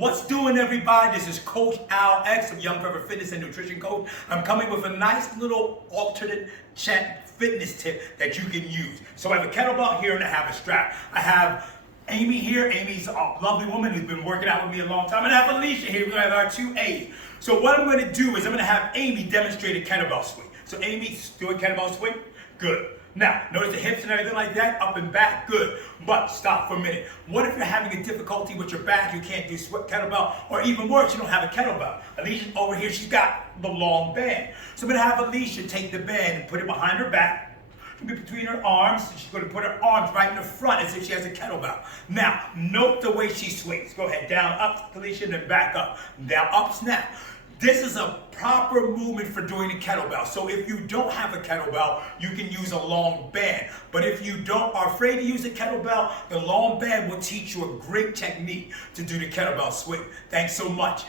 What's doing, everybody? This is Coach Al X of Young Forever Fitness and Nutrition Coach. I'm coming with a nice little alternate fitness tip that you can use. So I have a kettlebell here and I have a strap. I have Amy here. Amy's a lovely woman who's been working out with me a long time. And I have Alicia here. We're going to have our two A's. So what I'm going to do is I'm going to have Amy demonstrate a kettlebell swing. So Amy, do a kettlebell swing. Good. Now, notice the hips and everything like that, up and back, good. But stop for a minute. What if you're having a difficulty with your back, you can't do kettlebell, or even worse, you don't have a kettlebell? Alicia over here, she's got the long band. So I'm gonna have Alicia take the band and put it behind her back, between her arms. She's gonna put her arms right in the front as if she has a kettlebell. Now, note the way she swings. Go ahead, down, up, Alicia, then back up. Down, up, snap. This is a proper movement for doing a kettlebell. So if you don't have a kettlebell, you can use a long band. But if you are afraid to use a kettlebell, the long band will teach you a great technique to do the kettlebell swing. Thanks so much.